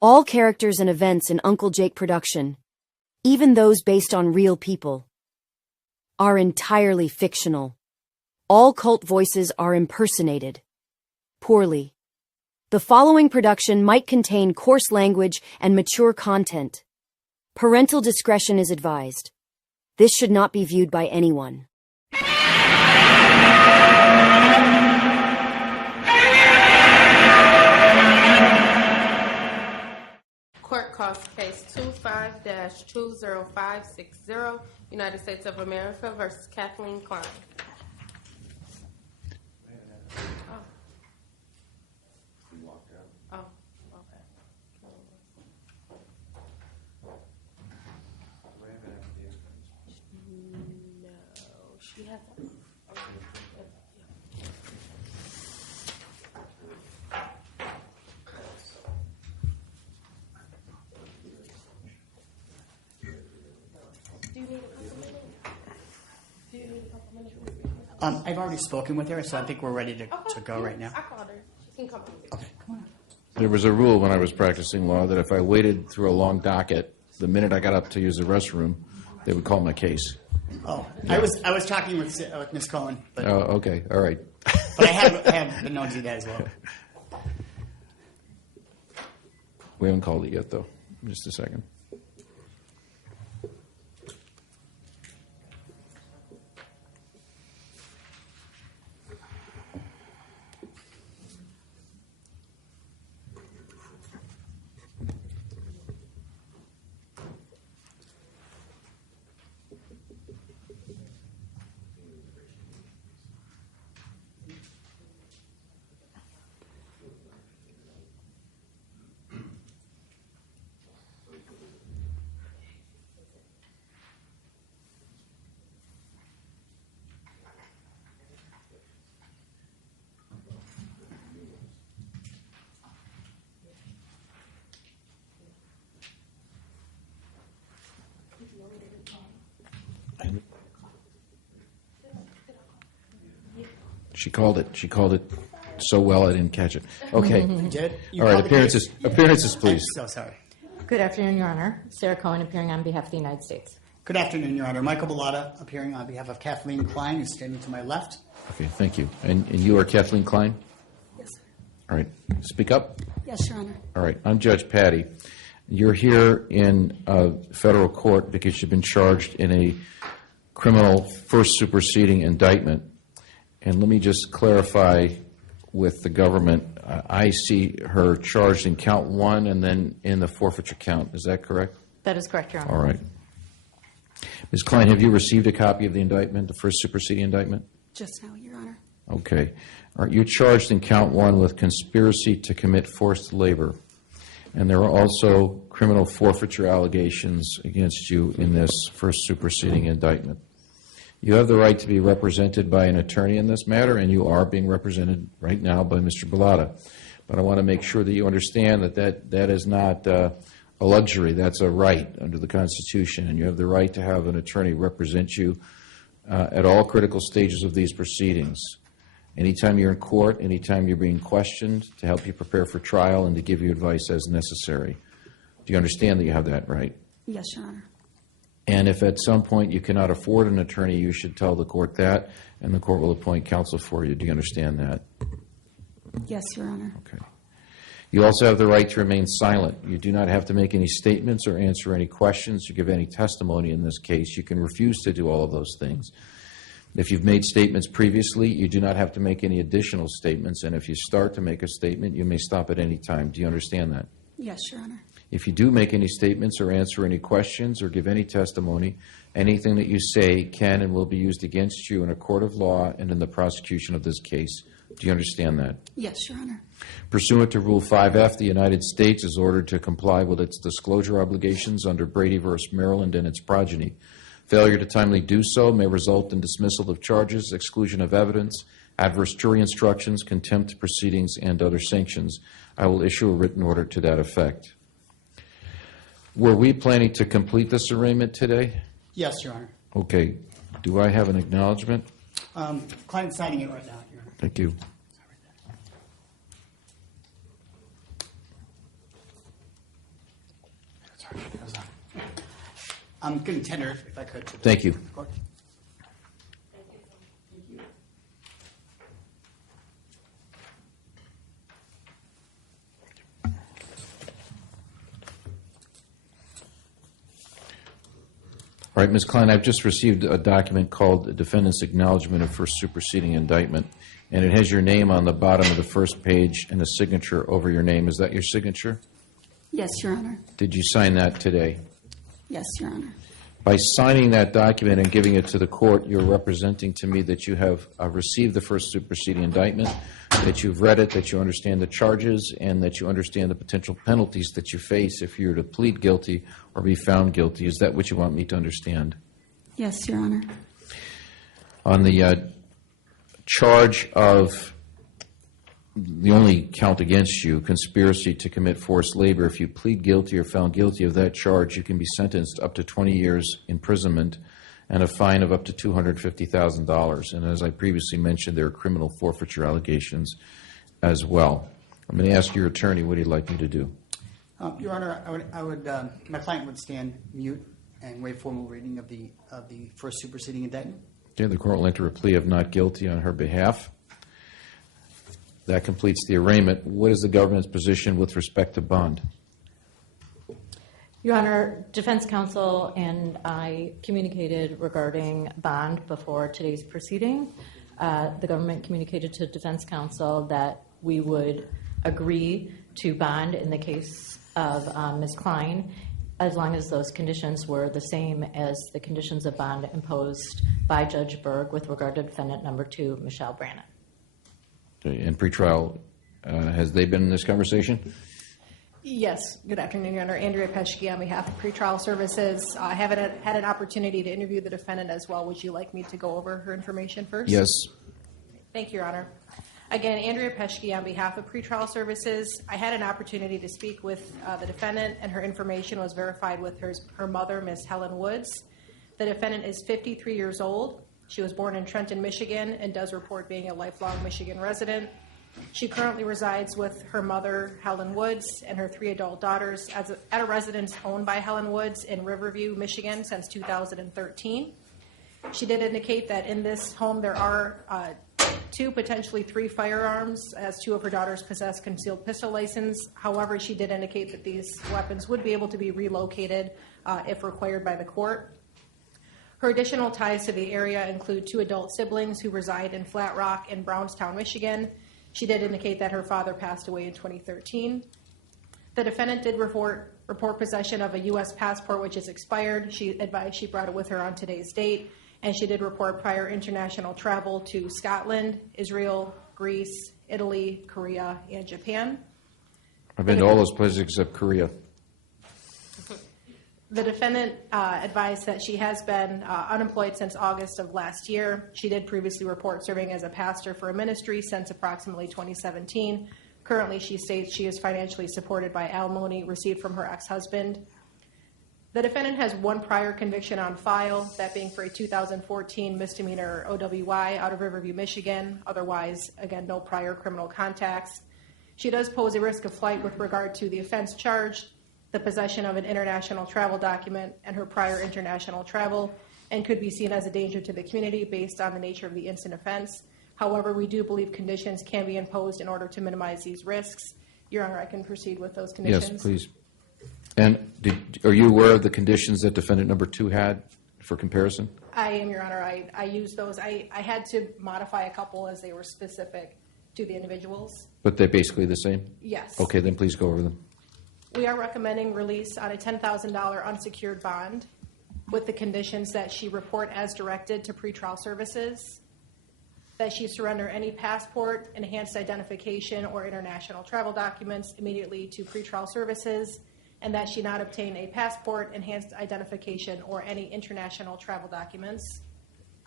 All characters and events in Uncle Jake production, even those based on real people, are entirely fictional. All cult voices are impersonated. Poorly. The following production might contain coarse language and mature content. Parental discretion is advised. This should not be viewed by anyone. Court calls case 25-20560, United States of America versus Kathleen Klein. She hasn't. I've already spoken with her, so I think we're ready to go right now. I called her. She can come. Okay, come on. There was a rule when I was practicing law that if I waited through a long docket, the minute I got up to use the restroom, they would call my case. Oh, yeah. I was talking with Ms. Cohen. But, Oh, okay, all right. But I have been known to do that as well. We haven't called it yet, though. Just a second. She called it. She called it so well I didn't catch it. Okay. You did? You All right, called the case? appearances, please. I'm so sorry. Good afternoon, Your Honor. Sarah Cohen appearing on behalf of the United States. Good afternoon, Your Honor. Michael Bellata appearing on behalf of Kathleen Klein, who's standing to my left. Okay, thank you. And you are Kathleen Klein? Yes, sir. All right. Speak up. Yes, Your Honor. All right. I'm Judge Patty. You're here in federal court because you've been charged in a criminal first superseding indictment. And let me just clarify with the government. I see her charged in count 1 and then in the forfeiture count. Is that correct? That is correct, Your Honor. All right. Ms. Klein, have you received a copy of the indictment, the first superseding indictment? Just now, Your Honor. Okay. All right. You're charged in count 1 with conspiracy to commit forced labor. And there are also criminal forfeiture allegations against you in this first superseding indictment. You have the right to be represented by an attorney in this matter, and you are being represented right now by Mr. Bellata. But I want to make sure that you understand that is not a luxury. That's a right under the Constitution, and you have the right to have an attorney represent you at all critical stages of these proceedings. Anytime you're in court, anytime you're being questioned, to help you prepare for trial and to give you advice as necessary. Do you understand that you have that right? Yes, Your Honor. And if at some point you cannot afford an attorney, you should tell the court that, and the court will appoint counsel for you. Do you understand that? Yes, Your Honor. Okay. You also have the right to remain silent. You do not have to make any statements or answer any questions or give any testimony in this case. You can refuse to do all of those things. If you've made statements previously, you do not have to make any additional statements, and if you start to make a statement, you may stop at any time. Do you understand that? Yes, Your Honor. If you do make any statements or answer any questions or give any testimony, anything that you say can and will be used against you in a court of law and in the prosecution of this case. Do you understand that? Yes, Your Honor. Pursuant to Rule 5F, the United States is ordered to comply with its disclosure obligations under Brady v. Maryland and its progeny. Failure to timely do so may result in dismissal of charges, exclusion of evidence, adverse jury instructions, contempt proceedings, and other sanctions. I will issue a written order to that effect. Were we planning to complete this arraignment today? Yes, Your Honor. Okay. Do I have an acknowledgement? Klein's signing it right now, Your Honor. Thank you. Sorry, that was on. I'm going to tender, if I could. To the Thank you. court. All right, Ms. Klein, I've just received a document called the Defendant's Acknowledgement of First Superseding Indictment, and it has your name on the bottom of the first page and a signature over your name. Is that your signature? Yes, Your Honor. Did you sign that today? Yes, Your Honor. By signing that document and giving it to the court, you're representing to me that you have received the first superseding indictment, that you've read it, that you understand the charges, and that you understand the potential penalties that you face if you're to plead guilty or be found guilty. Is that what you want me to understand? Yes, Your Honor. On the charge of the only count against you, conspiracy to commit forced labor, if you plead guilty or found guilty of that charge, you can be sentenced up to 20 years imprisonment and a fine of up to $250,000. And as I previously mentioned, there are criminal forfeiture allegations as well. I'm going to ask your attorney what he'd like me to do. Your Honor, my client would stand mute and waive formal reading of the first superseding indictment. Okay, the court will enter a plea of not guilty on her behalf. That completes the arraignment. What is the government's position with respect to bond? Your Honor, defense counsel and I communicated regarding bond before today's proceeding. The government communicated to defense counsel that we would agree to bond in the case of Ms. Klein as long as those conditions were the same as the conditions of bond imposed by Judge Berg with regard to defendant number 2, Michelle Brannon. Okay, and pretrial, has they been in this conversation? Yes. Good afternoon, Your Honor. Andrea Peschke on behalf of Pretrial Services. I haven't had an opportunity to interview the defendant as well. Would you like me to go over her information first? Yes. Thank you, Your Honor. Again, Andrea Peschke on behalf of Pretrial Services. I had an opportunity to speak with the defendant, and her information was verified with her mother, Ms. Helen Woods. The defendant is 53 years old. She was born in Trenton, Michigan, and does report being a lifelong Michigan resident. She currently resides with her mother, Helen Woods, and her 3 adult daughters at a residence owned by Helen Woods in Riverview, Michigan, since 2013. She did indicate that in this home there are 2, potentially 3 firearms, as 2 of her daughters possess concealed pistol license. However, she did indicate that these weapons would be able to be relocated if required by the court. Her additional ties to the area include 2 adult siblings who reside in Flat Rock and Brownstown, Michigan. She did indicate that her father passed away in 2013. The defendant did report possession of a U.S. passport which is expired. She advised she brought it with her on today's date, and she did report prior international travel to Scotland, Israel, Greece, Italy, Korea, and Japan. I've been to all those places except Korea. The defendant advised that she has been unemployed since August of last year. She did previously report serving as a pastor for a ministry since approximately 2017. Currently, she states she is financially supported by alimony received from her ex-husband. The defendant has 1 prior conviction on file, that being for a 2014 misdemeanor OWI out of Riverview, Michigan. Otherwise, again, no prior criminal contacts. She does pose a risk of flight with regard to the offense charged, the possession of an international travel document, and her prior international travel, and could be seen as a danger to the community based on the nature of the instant offense. However, we do believe conditions can be imposed in order to minimize these risks. Your Honor, I can proceed with those conditions. Yes, please. And are you aware of the conditions that defendant number 2 had for comparison? I am, Your Honor. I used those. I had to modify a couple as they were specific to the individuals. But they're basically the same? Yes. Okay, then please go over them. We are recommending release on a $10,000 unsecured bond with the conditions that she report as directed to pretrial services, that she surrender any passport, enhanced identification, or international travel documents immediately to pretrial services, and that she not obtain a passport, enhanced identification, or any international travel documents,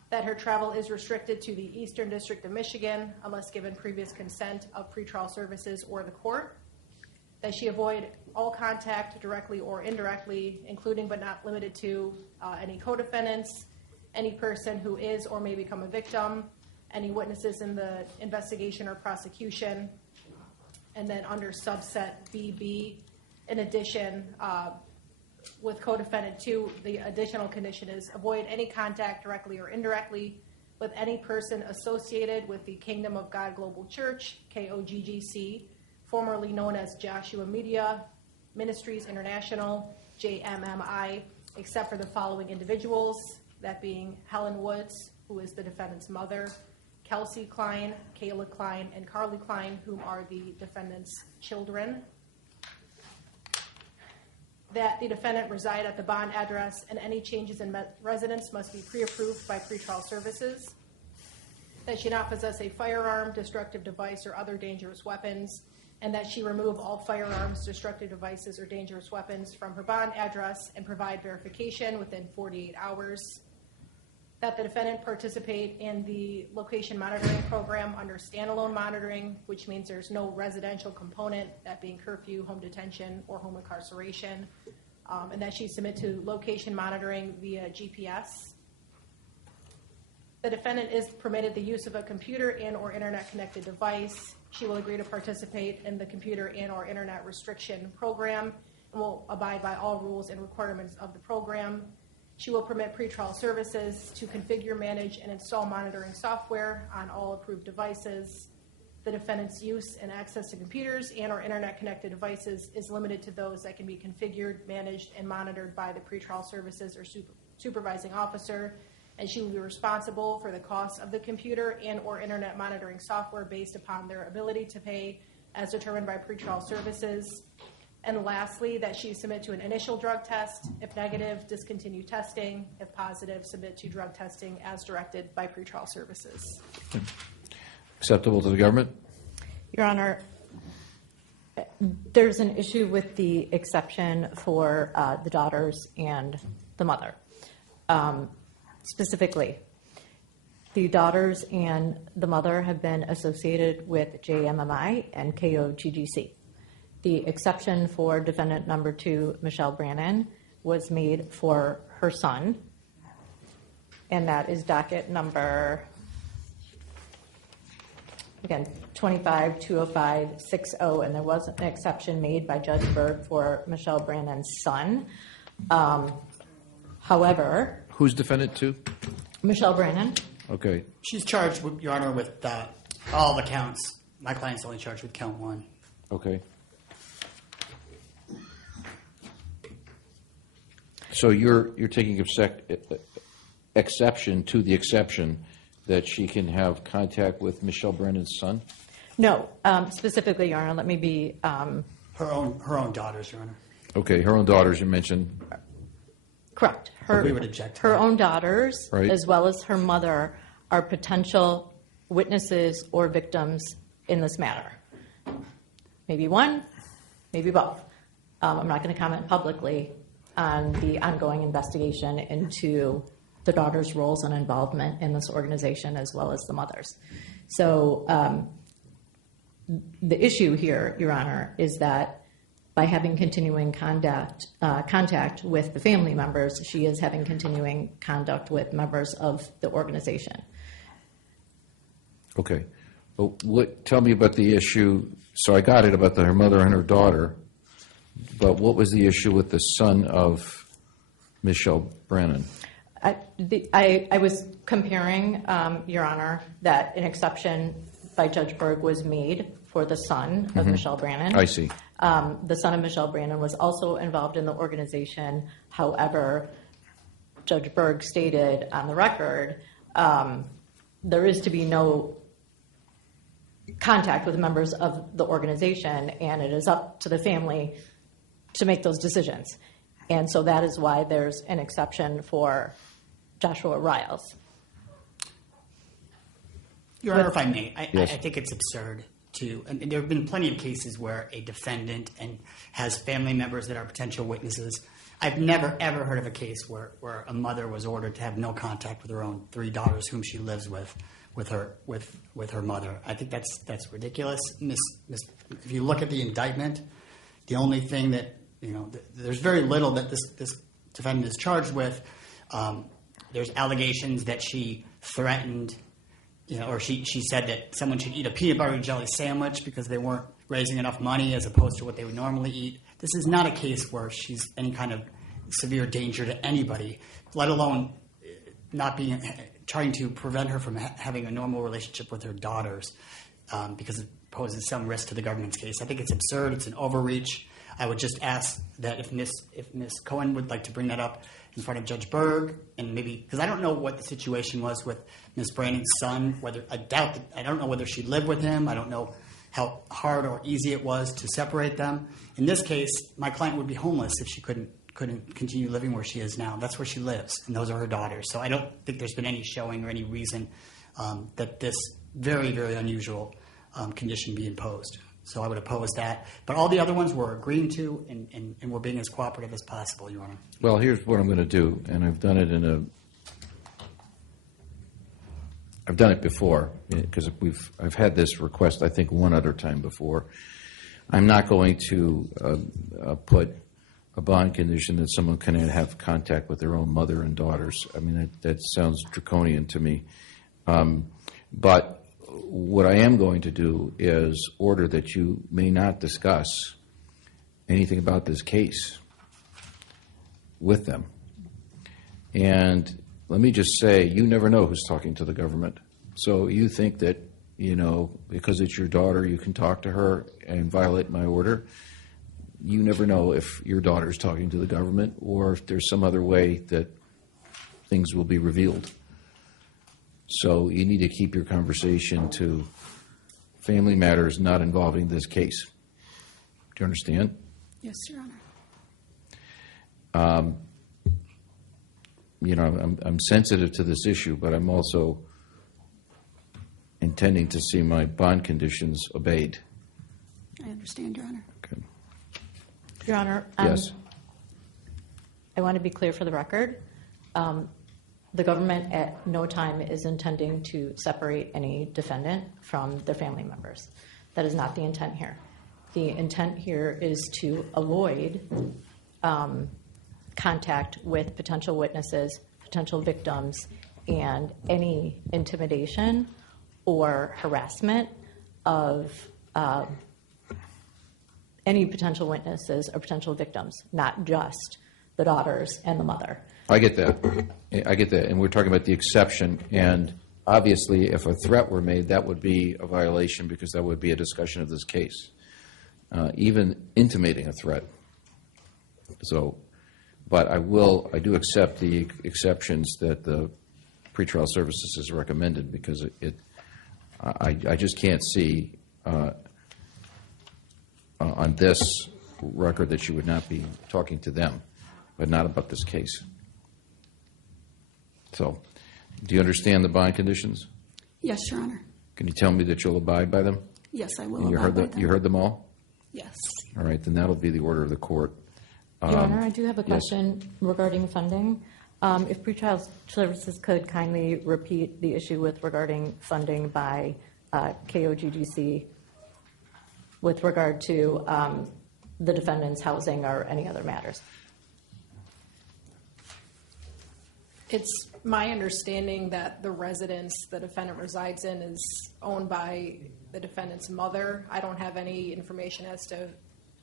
that her travel is restricted to the Eastern District of Michigan unless given previous consent of pretrial services or the court, that she avoid all contact directly or indirectly, including but not limited to any co-defendants, any person who is or may become a victim, any witnesses in the investigation or prosecution, and then under subset BB, in addition, with co-defendant 2, the additional condition is avoid any contact directly or indirectly with any person associated with the Kingdom of God Global Church, KOGGC, formerly known as Joshua Media Ministries International, JMMI, except for the following individuals, that being Helen Woods, who is the defendant's mother, Kelsey Klein, Kayla Klein, and Carly Klein, whom are the defendant's children. That the defendant reside at the bond address, and any changes in residence must be pre-approved by pretrial services. That she not possess a firearm, destructive device, or other dangerous weapons, and that she remove all firearms, destructive devices, or dangerous weapons from her bond address and provide verification within 48 hours. That the defendant participate in the location monitoring program under standalone monitoring, which means there's no residential component, that being curfew, home detention, or home incarceration, and that she submit to location monitoring via GPS. The defendant is permitted the use of a computer and or internet-connected device. She will agree to participate in the computer and or internet restriction program and will abide by all rules and requirements of the program. She will permit pretrial services to configure, manage, and install monitoring software on all approved devices. The defendant's use and access to computers and or internet-connected devices is limited to those that can be configured, managed, and monitored by the pretrial services or supervising officer, and she will be responsible for the cost of the computer and or internet monitoring software based upon their ability to pay as determined by pretrial services. And lastly, that she submit to an initial drug test. If negative, discontinue testing. If positive, submit to drug testing as directed by pretrial services. Acceptable to the government? Your Honor, there's an issue with the exception for the daughters and the mother. Specifically, the daughters and the mother have been associated with JMMI and KOGGC. The exception for defendant number 2, Michelle Brannon, was made for her son, and that is docket number, again, 25-205-60, and there was an exception made by Judge Berg for Michelle Brannon's son. However, Who's defendant 2? Michelle Brannon. Okay. She's charged, Your Honor, with all the counts. My client's only charged with count 1. Okay. So you're taking exception to the exception that she can have contact with Michelle Brennan's son? No, specifically, Your Honor, let me be... Her own daughters, Your Honor. Okay, her own daughters you mentioned. Correct. We would object to her that. own daughters, Right. as well as her mother, are potential witnesses or victims in this matter. Maybe one, maybe both. I'm not going to comment publicly on the ongoing investigation into the daughters' roles and involvement in this organization, as well as the mothers. So the issue here, Your Honor, is that by having continuing contact with the family members, she is having continuing contact with members of the organization. Okay. Well, tell me about the issue. So I got it about her mother and her daughter, but what was the issue with the son of Michelle Brannon? I was comparing, Your Honor, that an exception by Judge Berg was made for the son of Michelle Brannon. I see. The son of Michelle Brannon was also involved in the organization. However, Judge Berg stated on the record, there is to be no contact with members of the organization, and it is up to the family to make those decisions. And so that is why there's an exception for Joshua Riles. Your Honor, if I may, Yes. I think it's absurd and there have been plenty of cases where a defendant has family members that are potential witnesses. I've never, ever heard of a case where a mother was ordered to have no contact with her own 3 daughters whom she lives with her mother. I think that's ridiculous. If you look at the indictment, the only thing that, there's very little that this defendant is charged with. There's allegations that she threatened, or she said that someone should eat a peanut butter and jelly sandwich because they weren't raising enough money as opposed to what they would normally eat. This is not a case where she's any kind of severe danger to anybody, let alone trying to prevent her from having a normal relationship with her daughters because it poses some risk to the government's case. I think it's absurd. It's an overreach. I would just ask that if Ms. Cohen would like to bring that up in front of Judge Berg, and maybe, because I don't know what the situation was with Ms. Brandon's son, I don't know whether she lived with him. I don't know how hard or easy it was to separate them. In this case, my client would be homeless if she couldn't continue living where she is now. That's where she lives, and those are her daughters. So I don't think there's been any showing or any reason that this very, very unusual condition be imposed. So I would oppose that. But all the other ones we're agreeing to, and we're being as cooperative as possible, Your Honor. Well, here's what I'm going to do, and I've done it before because I've had this request I think one other time before. I'm not going to put a bond condition that someone can have contact with their own mother and daughters. I mean that sounds draconian to me. But what I am going to do is order that you may not discuss anything about this case with them. And let me just say, you never know who's talking to the government. So you think that, because it's your daughter, you can talk to her and violate my order. You never know if your daughter's talking to the government or if there's some other way that things will be revealed. So you need to keep your conversation to family matters not involving this case. Do you understand? Yes, Your Honor. I'm sensitive to this issue, but I'm also intending to see my bond conditions obeyed. I understand, Your Honor. Okay. Your Honor, Yes. I want to be clear for the record. The government at no time is intending to separate any defendant from their family members. That is not the intent here. The intent here is to avoid contact with potential witnesses, potential victims, and any intimidation or harassment of any potential witnesses or potential victims, not just the daughters and the mother. I get that. And we're talking about the exception. And obviously, if a threat were made, that would be a violation because that would be a discussion of this case. Even intimating a threat. But I do accept the exceptions that the pretrial services has recommended because I just can't see on this record that you would not be talking to them, but not about this case. So, do you understand the bond conditions? Yes, Your Honor. Can you tell me that you'll abide by them? Yes, I will And abide by them. you heard them all? Yes. All right, then that'll be the order of the court. Your Honor, I do have a yes. question regarding funding. If pretrial services could kindly repeat the issue regarding funding by KOGGC with regard to the defendant's housing or any other matters. It's my understanding that the residence the defendant resides in is owned by the defendant's mother. I don't have any information as to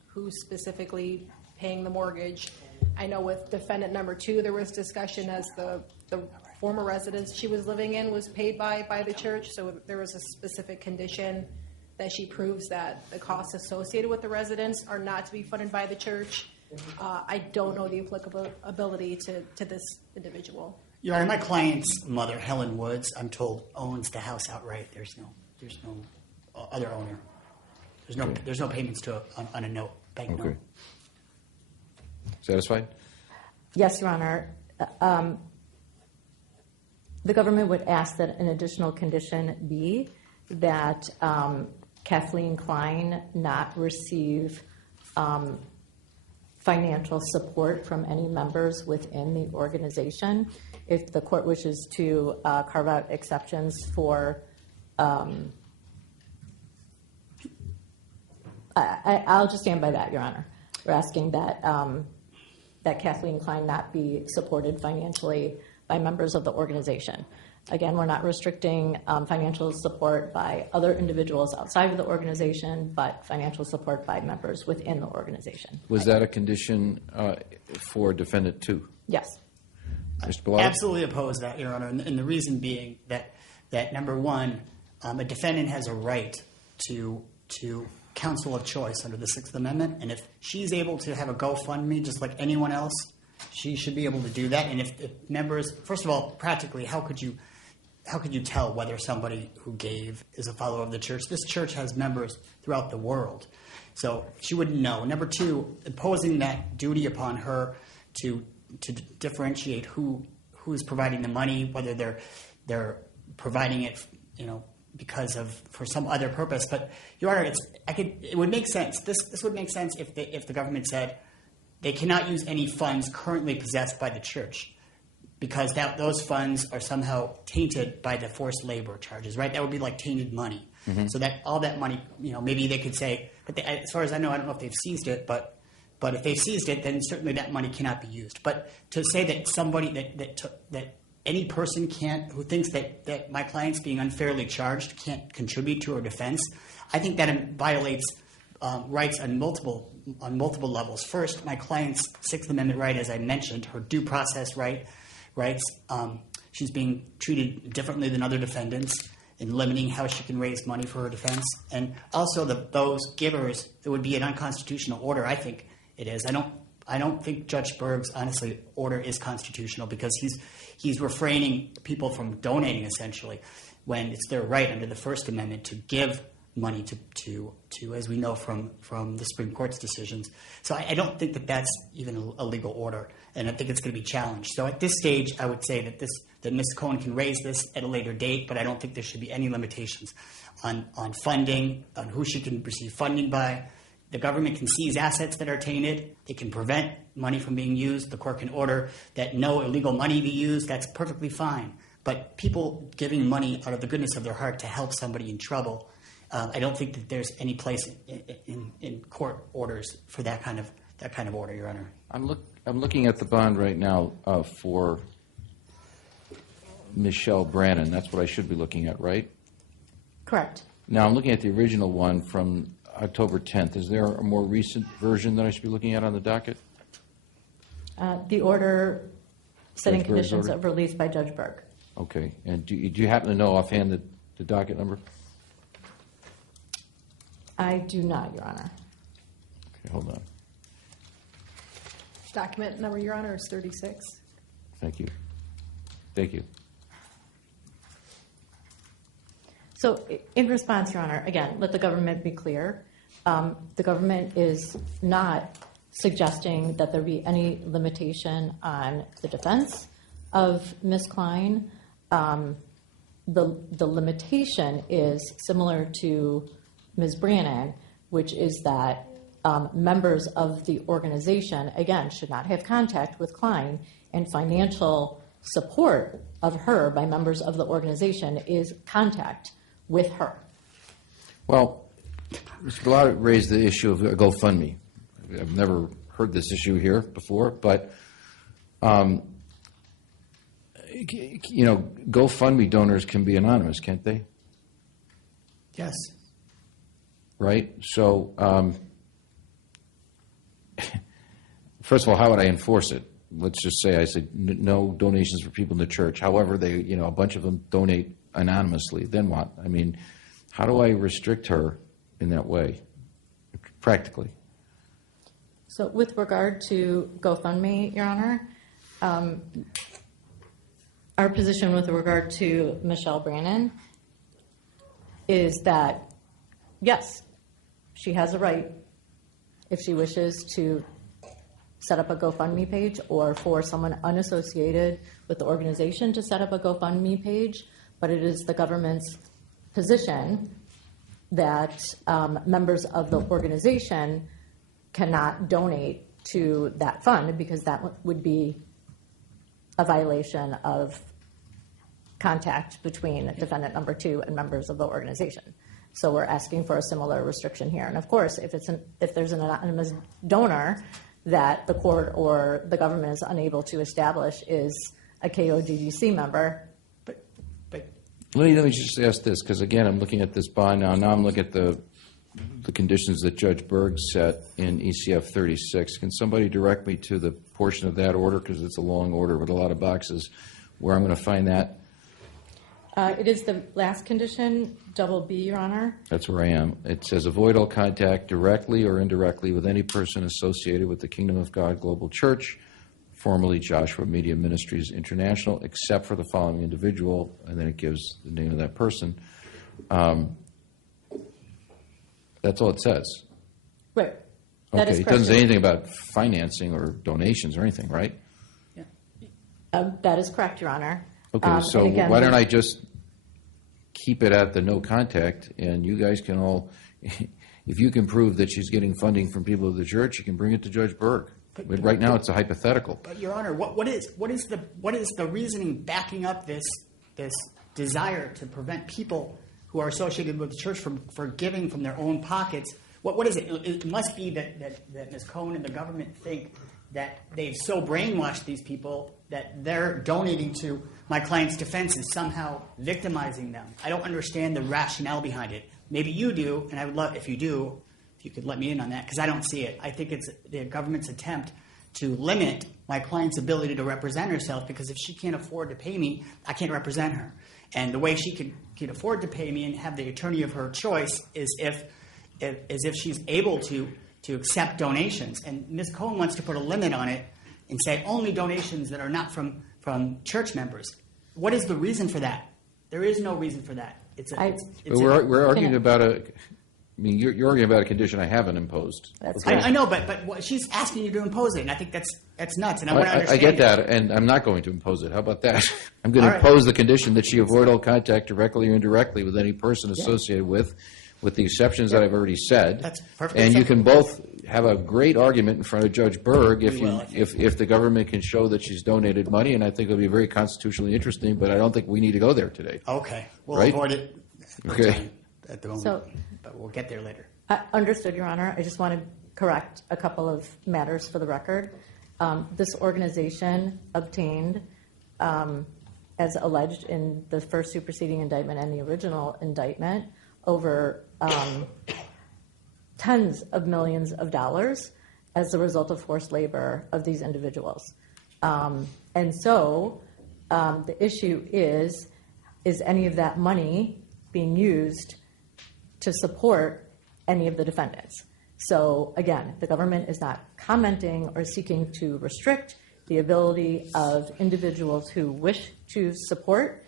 who's specifically paying the mortgage. I know with defendant number 2, there was discussion as the former residence she was living in was paid by the church, so there was a specific condition that she proves that the costs associated with the residence are not to be funded by the church. I don't know the applicability to this individual. Your Honor, my client's mother, Helen Woods, I'm told, owns the house outright. There's no other owner. There's no payments on a note, bank note. Okay. Satisfied? Yes, Your Honor. The government would ask that an additional condition be that Kathleen Klein not receive financial support from any members within the organization. If the court wishes to carve out exceptions for, I'll just stand by that, Your Honor. We're asking that that Kathleen Klein not be supported financially by members of the organization. Again, we're not restricting financial support by other individuals outside of the organization, but financial support by members within the organization. Was that a condition for defendant 2? Yes. Mr. Bellotto? Absolutely oppose that, Your Honor, and the reason being that number one, a defendant has a right to counsel of choice under the Sixth Amendment, and if she's able to have a GoFundMe just like anyone else, she should be able to do that. And if members, first of all, practically, how could you tell whether somebody who gave is a follower of the church? This church has members throughout the world, so she wouldn't know. Number two, imposing that duty upon her to differentiate who's providing the money, whether they're providing it, because of for some other purpose. But Your Honor, it would make sense. This would make sense if the government said they cannot use any funds currently possessed by the church, because those funds are somehow tainted by the forced labor charges, right? That would be like tainted money. Mm-hmm. So that all that money, maybe they could say, but as far as I know, I don't know if they've seized it, but if they've seized it, then certainly that money cannot be used. But to say that somebody that any person who thinks that my client's being unfairly charged can't contribute to her defense, I think that violates rights on multiple levels. First, my client's Sixth Amendment right, as I mentioned, her due process rights. She's being treated differently than other defendants in limiting how she can raise money for her defense. And also those givers, it would be an unconstitutional order, I think it is. I don't think Judge Berg's, honestly, order is constitutional, because he's refraining people from donating, essentially, when it's their right under the First Amendment to give money to as we know from the Supreme Court's decisions. So I don't think that that's even a legal order, and I think it's going to be challenged. So at this stage, I would say that Ms. Cohen can raise this at a later date, but I don't think there should be any limitations on funding, on who she can receive funding by. The government can seize assets that are tainted. It can prevent money from being used. The court can order that no illegal money be used. That's perfectly fine. But people giving money out of the goodness of their heart to help somebody in trouble, I don't think that there's any place in court orders for that kind of order, Your Honor. I'm looking at the bond right now for Michelle Brannon. That's what I should be looking at, right? Correct. Now I'm looking at the original one from October 10th. Is there a more recent version that I should be looking at on the docket? The order setting Judge Berg's conditions order? of release by Judge Berg. Okay. And do you happen to know offhand the docket number? I do not, Your Honor. Okay, hold on. Document number, Your Honor, is 36. Thank you. Thank you. So in response, Your Honor, again, let the government be clear. The government is not suggesting that there be any limitation on the defense of Ms. Klein. The limitation is similar to Ms. Brannon, which is that members of the organization, again, should not have contact with Klein, and financial support of her by members of the organization is contact with her. Well, Mr. Bellotto raised the issue of GoFundMe. I've never heard this issue here before, but GoFundMe donors can be anonymous, can't they? Yes. Right? So, first of all, how would I enforce it? Let's just say I said no donations for people in the church. However, a bunch of them donate anonymously. Then what? I mean, how do I restrict her in that way, practically? So with regard to GoFundMe, Your Honor, our position with regard to Michelle Brannon is that, yes, she has a right, if she wishes, to set up a GoFundMe page, or for someone unassociated with the organization to set up a GoFundMe page, but it is the government's position that members of the organization cannot donate to that fund, because that would be a violation of contact between defendant number 2 and members of the organization. So we're asking for a similar restriction here. And of course, if there's an anonymous donor that the court or the government is unable to establish is a KOGGC member. Let me just ask this, because again, I'm looking at this bond now. Now I'm looking at the the conditions that Judge Berg set in ECF 36. Can somebody direct me to the portion of that order, because it's a long order with a lot of boxes, where I'm going to find that? It is the last condition, double B, Your Honor. That's where I am. It says, avoid all contact directly or indirectly with any person associated with the Kingdom of God Global Church, formerly Joshua Media Ministries International, except for the following individual, and then it gives the name of that person. That's all it says. Right. That Okay, is it correct. doesn't say anything about financing or donations or anything, right? That is correct, Your Honor. Okay, so and again, why don't I just keep it at the no contact, and you guys can all, if you can prove that she's getting funding from people of the church, you can bring it to Judge Berg. But right now, it's a hypothetical. But Your Honor, what is the reasoning backing up this desire to prevent people who are associated with the church from giving from their own pockets? What is it? It must be that Ms. Cohn and the government think that they've so brainwashed these people that they're donating to my client's defense and somehow victimizing them. I don't understand the rationale behind it. Maybe you do, and I would love, if you do, if you could let me in on that, because I don't see it. I think it's the government's attempt to limit my client's ability to represent herself, because if she can't afford to pay me, I can't represent her. And the way she could afford to pay me and have the attorney of her choice is if she's able to accept donations. And Ms. Cohn wants to put a limit on it and say only donations that are not from church members. What is the reason for that? There is no reason for that. We're arguing about I mean, you're arguing about a condition I haven't imposed. That's okay? I know, but she's asking you to impose it, and I think that's nuts. And I want to I understand. get it. that, and I'm not going to impose it. How about that? I'm going to All right. impose the condition that she avoid all contact directly or indirectly with any person associated with the exceptions that I've already said. That's perfectly And you acceptable. can both have a great argument in front of Judge Berg We will, I think. if the government can show that she's donated money, and I think it'll be very constitutionally interesting, but I don't think we need to go there today. Okay, we'll Right? avoid it. Okay. At the moment, So- but we'll get there later. Understood, Your Honor. I just want to correct a couple of matters for the record. This organization obtained, as alleged in the first superseding indictment and the original indictment, over tens of millions of dollars as a result of forced labor of these individuals. And so the issue is any of that money being used to support any of the defendants? So again, the government is not commenting or seeking to restrict the ability of individuals who wish to support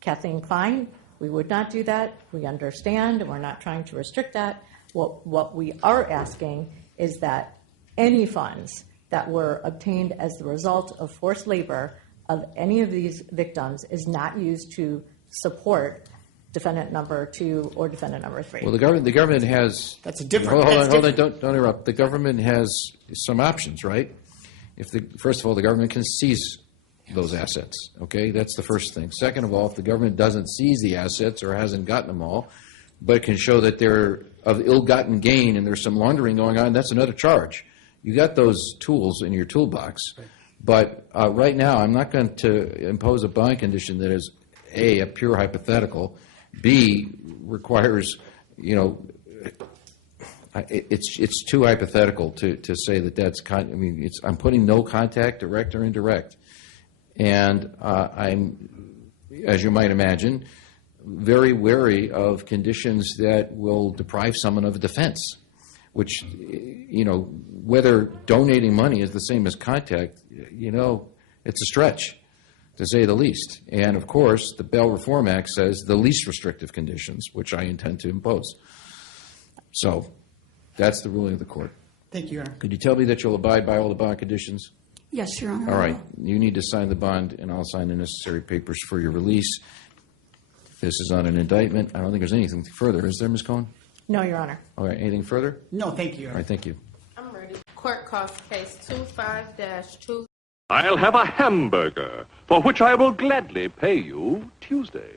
Kathleen Klein. We would not do that. We understand, and we're not trying to restrict that. What we are asking is that any funds that were obtained as the result of forced labor of any of these victims is not used to support defendant number 2 or defendant number 3. Well, the government has. That's a different- Hold that's on, different. don't interrupt. The government has some options, right? First of all, the government can seize those assets. Okay, that's the first thing. Second of all, if the government doesn't seize the assets or hasn't gotten them all, but can show that they're of ill-gotten gain and there's some laundering going on, that's another charge. You got those tools in your toolbox. Right. But right now, I'm not going to impose a bond condition that is A, a pure hypothetical, B, requires, it's too hypothetical to say that's, I'm putting no contact, direct or indirect. And I'm, as you might imagine, very wary of conditions that will deprive someone of a defense, which, whether donating money is the same as contact, it's a stretch, to say the least. And, of course, the Bail Reform Act says the least restrictive conditions, which I intend to impose. So that's the ruling of the court. Thank you, Your Honor. Could you tell me that you'll abide by all the bond conditions? Yes, Your Honor. All I right. will. You need to sign the bond, and I'll sign the necessary papers for your release. This is on an indictment. I don't think there's anything further. Is there, Ms. Cohen? No, Your Honor. All right. Anything further? No, thank you, Your All Honor. right. Thank you. I'm ready. Court calls case 25-2. I'll have a hamburger, for which I will gladly pay you Tuesday.